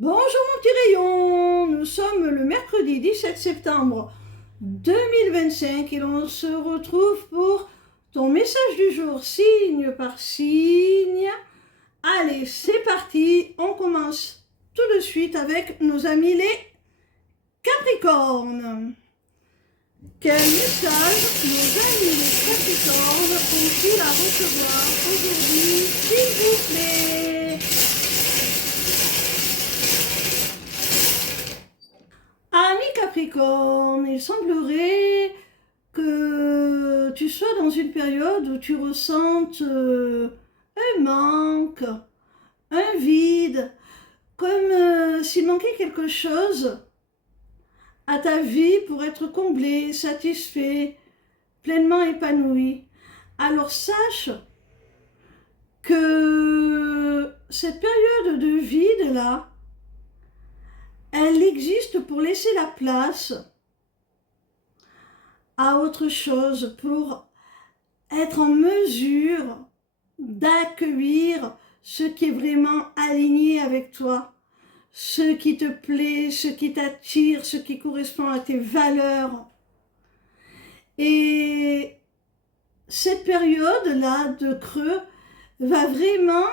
Bonjour mon petit rayon, nous sommes le mercredi 17 septembre 2025 et l'on se retrouve pour ton message du jour signe par signe. Allez, c'est parti, on commence tout de suite avec nos amis les Capricornes. Quel message nos amis les Capricornes ont-ils à recevoir aujourd'hui, s'il vous plaît? Ami Capricorne, il semblerait que tu sois dans une période où tu ressentes un manque, un vide, comme s'il manquait quelque chose à ta vie pour être comblé, satisfait, pleinement épanoui. Alors sache que cette période de vide-là, elle existe pour laisser la place à autre chose, pour être en mesure d'accueillir ce qui est vraiment aligné avec toi, ce qui te plaît, ce qui t'attire, ce qui correspond à tes valeurs. Et cette période-là de creux va vraiment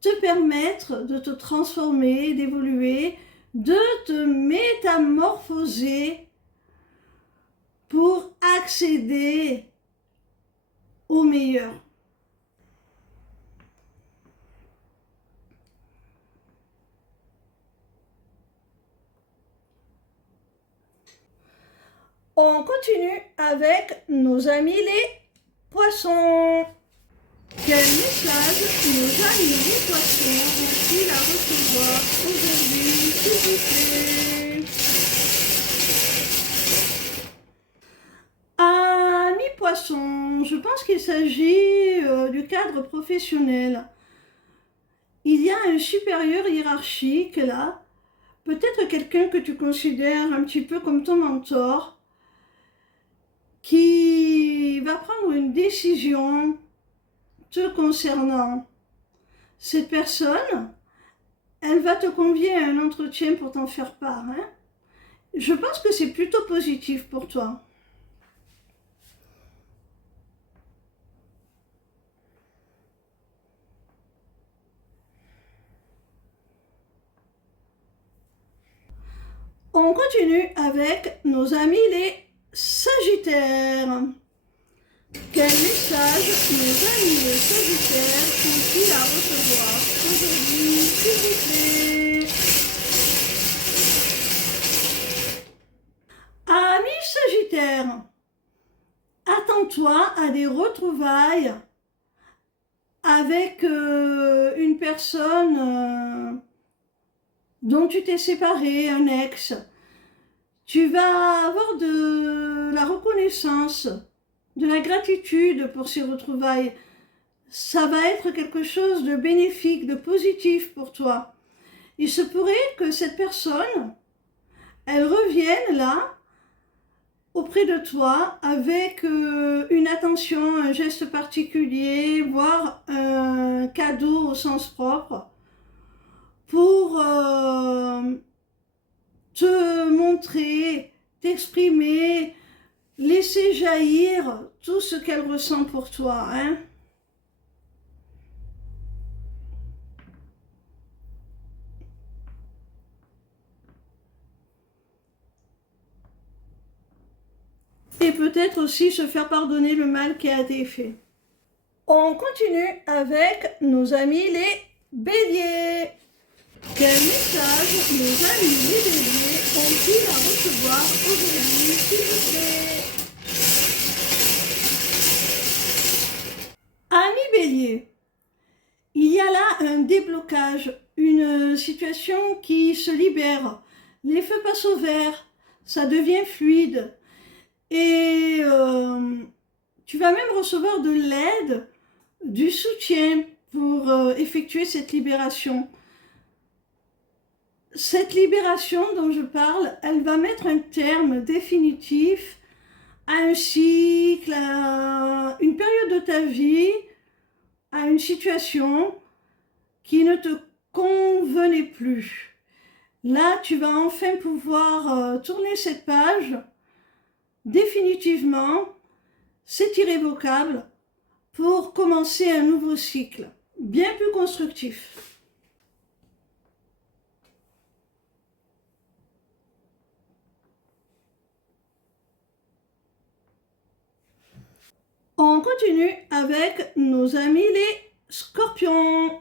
te permettre de te transformer, d'évoluer, de te métamorphoser pour accéder au meilleur. On continue avec nos amis les poissons. Quel message nos amis les poissons ont-ils à recevoir aujourd'hui, s'il vous plaît? Amis poissons, je pense qu'il s'agit du cadre professionnel. Il y a un supérieur hiérarchique là, peut-être quelqu'un que tu considères un petit peu comme ton mentor, qui va prendre une décision te concernant. Cette personne, elle va te convier à un entretien pour t'en faire part. Je pense que c'est plutôt positif pour toi. On continue avec nos amis les Sagittaires. Quel message nos amis les Sagittaires ont-ils à recevoir aujourd'hui, s'il vous plaît? Amis Sagittaires, attends-toi à des retrouvailles avec une personne dont tu t'es séparé, un ex. Tu vas avoir de la reconnaissance, de la gratitude pour ces retrouvailles. Ça va être quelque chose de bénéfique, de positif pour toi. Il se pourrait que cette personne, elle revienne là, auprès de toi, avec une attention, un geste particulier, voire un cadeau au sens propre, pour te montrer, t'exprimer, laisser jaillir tout ce qu'elle ressent pour toi. Et peut-être aussi se faire pardonner le mal qui a été fait. On continue avec nos amis les béliers. Quel message nos amis les béliers ont-ils à recevoir aujourd'hui, s'il vous plaît? Amis béliers, il y a là un déblocage, une situation qui se libère. Les feux passent au vert, ça devient fluide. Et tu vas même recevoir de l'aide, du soutien pour effectuer cette libération. Cette libération dont je parle, elle va mettre un terme définitif à un cycle, à une période de ta vie, à une situation qui ne te convenait plus. Là, tu vas enfin pouvoir tourner cette page. Définitivement, c'est irrévocable pour commencer un nouveau cycle, bien plus constructif. On continue avec nos amis les scorpions.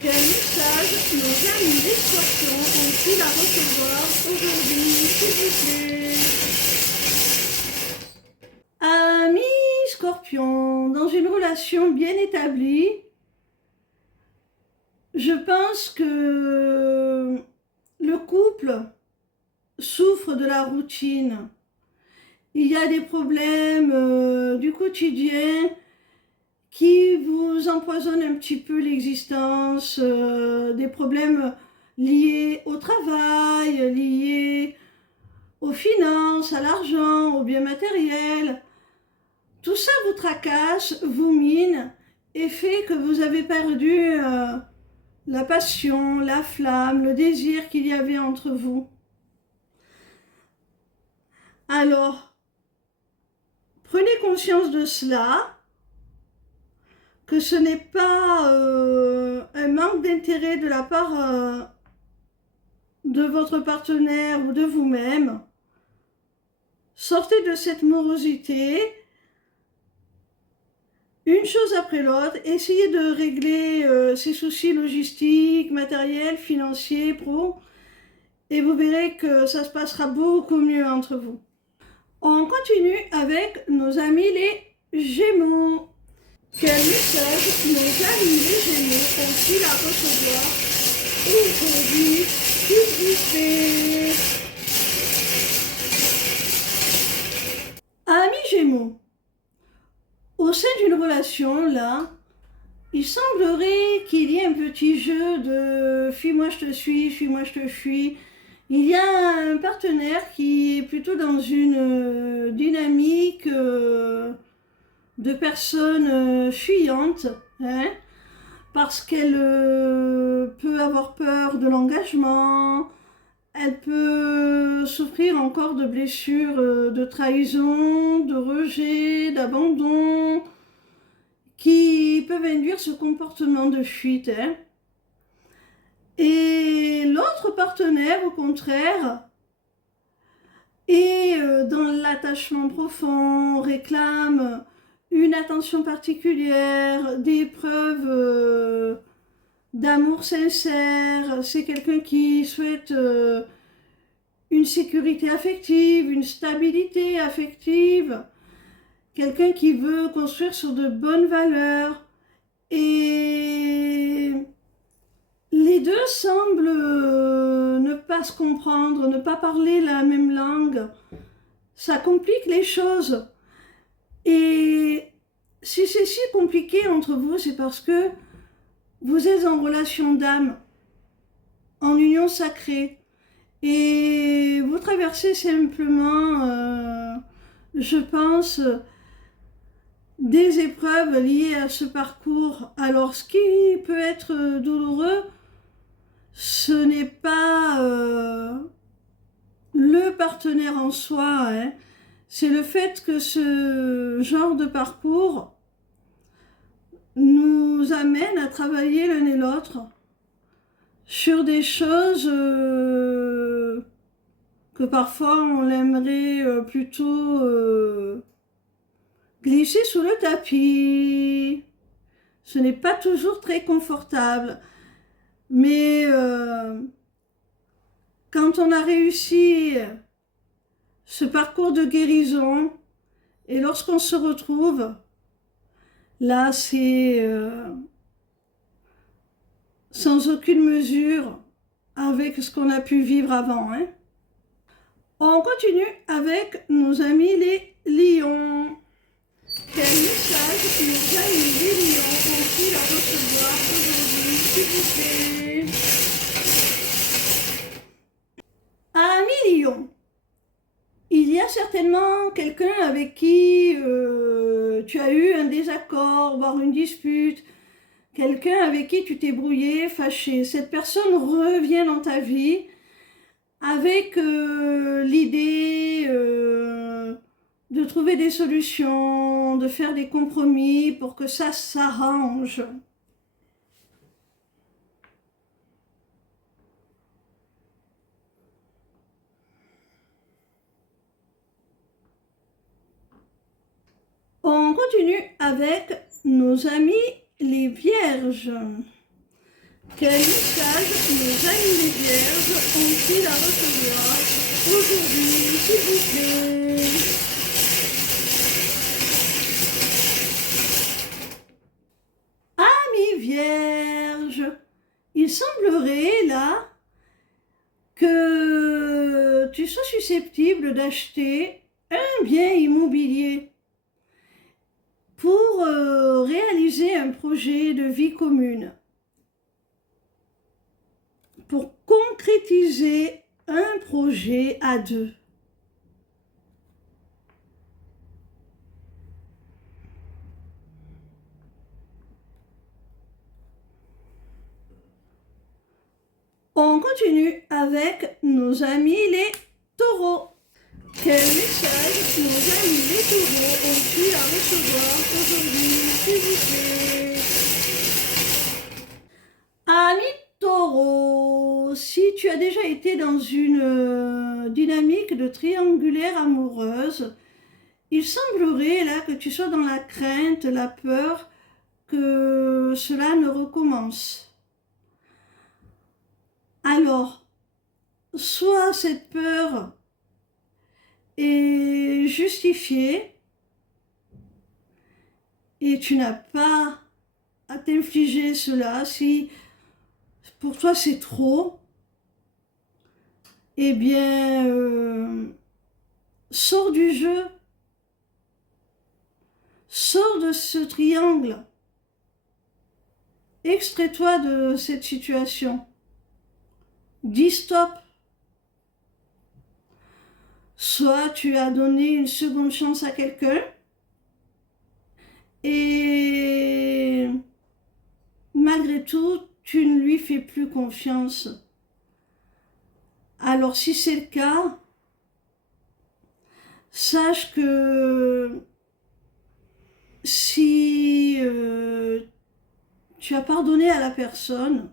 Quel message nos amis les scorpions ont-ils à recevoir aujourd'hui, s'il vous plaît? Amis scorpions, dans une relation bien établie, je pense que le couple souffre de la routine. Il y a des problèmes du quotidien qui vous empoisonnent un petit peu l'existence, des problèmes liés au travail, liés aux finances, à l'argent, aux biens matériels. Tout ça vous tracasse, vous mine et fait que vous avez perdu la passion, la flamme, le désir qu'il y avait entre vous. Alors, prenez conscience de cela, que ce n'est pas un manque d'intérêt de la part de votre partenaire ou de vous-même. Sortez de cette morosité, une chose après l'autre, essayez de régler ces soucis logistiques, matériels, financiers, pro, et vous verrez que ça se passera beaucoup mieux entre vous. On continue avec nos amis les Gémeaux. Quel message nos amis les Gémeaux ont-ils à recevoir aujourd'hui, s'il vous plaît? Amis Gémeaux, au sein d'une relation, là, il semblerait qu'il y ait un petit jeu de « fuis-moi, je te suis, fuis-moi, je te fuis ». Il y a un partenaire qui est plutôt dans une dynamique de personnes fuyantes, hein, parce qu'elle peut avoir peur de l'engagement, elle peut souffrir encore de blessures de trahison, de rejet, d'abandon, qui peuvent induire ce comportement de fuite. Hein. Et l'autre partenaire, au contraire, est dans l'attachement profond, réclame une attention particulière, des preuves d'amour sincère. C'est quelqu'un qui souhaite une sécurité affective, une stabilité affective, quelqu'un qui veut construire sur de bonnes valeurs. Et les deux semblent ne pas se comprendre, ne pas parler la même langue. Ça complique les choses. Et si c'est si compliqué entre vous, c'est parce que vous êtes en relation d'âme, en union sacrée. Et vous traversez simplement, je pense, des épreuves liées à ce parcours. Alors, ce qui peut être douloureux, ce n'est pas le partenaire en soi, hein. C'est le fait que ce genre de parcours nous amène à travailler l'un et l'autre sur des choses que parfois on aimerait plutôt glisser sous le tapis. Ce n'est pas toujours très confortable. Mais quand on a réussi ce parcours de guérison et lorsqu'on se retrouve, là c'est sans aucune mesure avec ce qu'on a pu vivre avant. Hein. On continue avec nos amis les lions. Quel message nos amis les lions ont-ils à recevoir aujourd'hui, s'il vous plaît? Amis lions, il y a certainement quelqu'un avec qui tu as eu un désaccord, voire une dispute, quelqu'un avec qui tu t'es brouillé, fâché. Cette personne revient dans ta vie avec l'idée de trouver des solutions, de faire des compromis pour que ça s'arrange. On continue avec nos amis les vierges. Quel message nos amis les vierges ont-ils à recevoir aujourd'hui, s'il vous plaît? Amis vierges, il semblerait là que tu sois susceptible d'acheter un bien immobilier pour réaliser un projet de vie commune, pour concrétiser un projet à deux. On continue avec nos amis les taureaux. Quel message nos amis les taureaux ont-ils à recevoir aujourd'hui, s'il vous plaît? Amis taureaux, si tu as déjà été dans une dynamique de triangulaire amoureuse, il semblerait là que tu sois dans la crainte, la peur que cela ne recommence. Alors, soit cette peur est justifiée et tu n'as pas à t'infliger cela. Si pour toi c'est trop, eh bien, sors du jeu, sors de ce triangle, extrais-toi de cette situation. Dis stop. Soit tu as donné une seconde chance à quelqu'un et malgré tout, tu ne lui fais plus confiance. Alors si c'est le cas, sache que si tu as pardonné à la personne,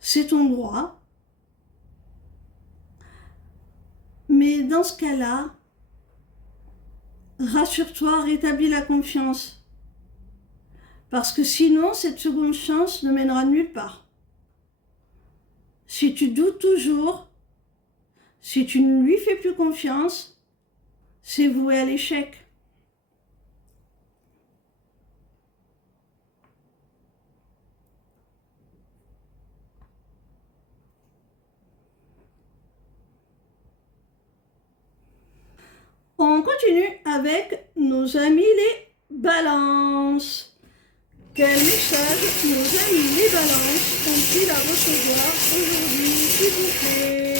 c'est ton droit. Mais dans ce cas-là, rassure-toi, rétablis la confiance. Parce que sinon, cette seconde chance ne mènera nulle part. Si tu doutes toujours, si tu ne lui fais plus confiance, c'est voué à l'échec. On continue avec nos amis les balances. Quel message nos amis les balances ont-ils à recevoir aujourd'hui, s'il vous plaît?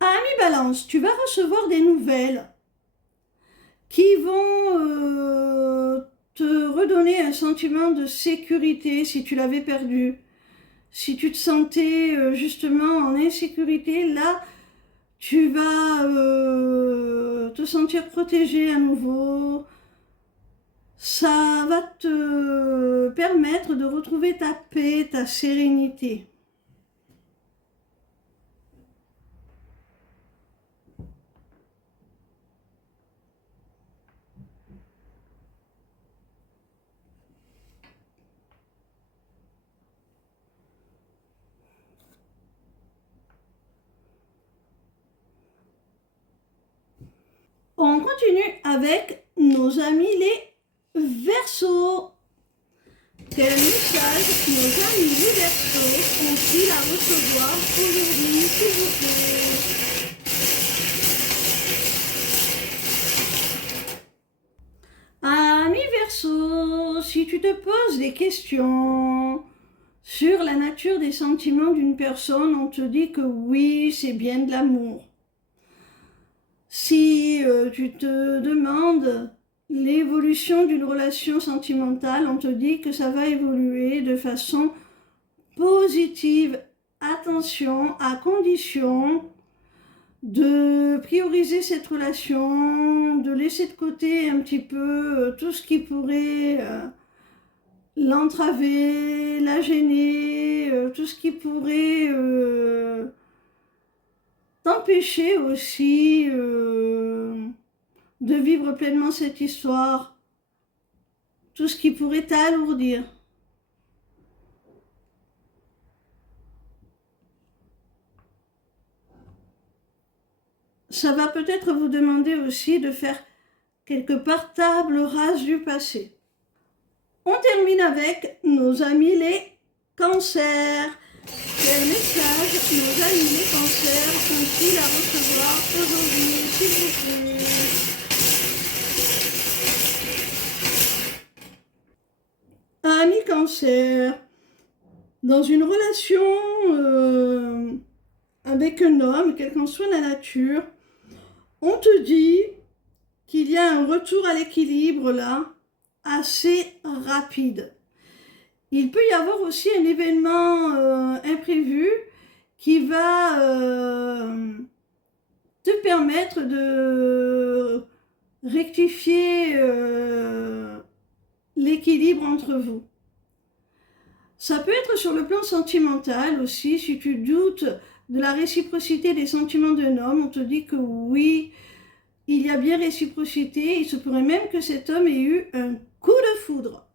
Ami balance, tu vas recevoir des nouvelles qui vont te redonner un sentiment de sécurité si tu l'avais perdu. Si tu te sentais justement en insécurité, là, tu vas te sentir protégé à nouveau. Ça va te permettre de retrouver ta paix, ta sérénité. On continue avec nos amis les Verseaux. Quel message nos amis les Verseaux ont-ils à recevoir aujourd'hui, s'il vous plaît? Amis Verseaux, si tu te poses des questions sur la nature des sentiments d'une personne, on te dit que oui, c'est bien de l'amour. Si tu te demandes l'évolution d'une relation sentimentale. On te dit que ça va évoluer de façon positive. Attention, à condition de prioriser cette relation, de laisser de côté un petit peu tout ce qui pourrait l'entraver, la gêner, tout ce qui pourrait t'empêcher aussi de vivre pleinement cette histoire, tout ce qui pourrait t'alourdir. Ça va peut-être vous demander aussi de faire quelque part table rase du passé. On termine avec nos amis les cancers. Quel message nos amis les cancers ont-ils à recevoir aujourd'hui, s'il vous plaît? Amis cancer, dans une relation avec un homme, quelle qu'en soit la nature, on te dit qu'il y a un retour à l'équilibre là, assez rapide. Il peut y avoir aussi un événement imprévu qui va te permettre de rectifier l'équilibre entre vous. Ça peut être sur le plan sentimental aussi, si tu doutes de la réciprocité des sentiments d'un homme, on te dit que oui, il y a bien réciprocité, il se pourrait même que cet homme ait eu un coup de foudre.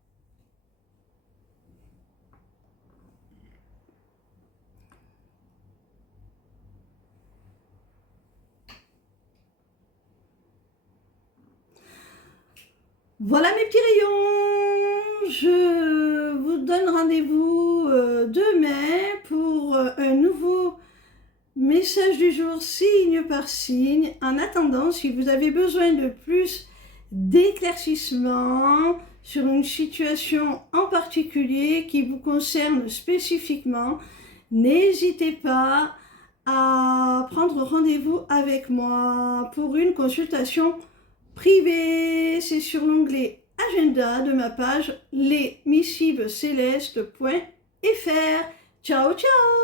Voilà mes petits rayons, je vous donne rendez-vous demain pour un nouveau message du jour signe par signe. En attendant, si vous avez besoin de plus d'éclaircissement sur une situation en particulier qui vous concerne spécifiquement, n'hésitez pas à prendre rendez-vous avec moi pour une consultation privée. C'est sur l'onglet agenda de ma page lesmissivescélestes.fr. Ciao ciao.